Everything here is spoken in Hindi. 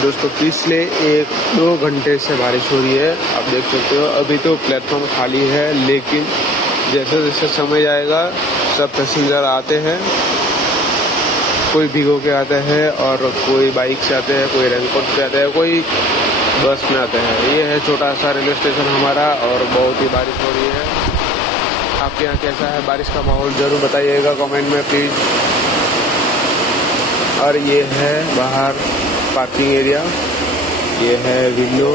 दोस्तों पिछले 1-2 घंटे से बारिश हो रही है, आप देख सकते हो। अभी तो प्लेटफॉर्म खाली है, लेकिन जैसे जैसे समय जाएगा सब पैसेंजर आते हैं, कोई भिगो के आते हैं और कोई बाइक से आते हैं, कोई रेनकोट से आते हैं, कोई बस में आते हैं। ये है छोटा सा रेलवे स्टेशन हमारा और बहुत ही बारिश हो रही है। आपके यहाँ कैसा है बारिश का माहौल, ज़रूर बताइएगा कमेंट में प्लीज़। और ये है बाहर पार्किंग एरिया, ये है विंडो।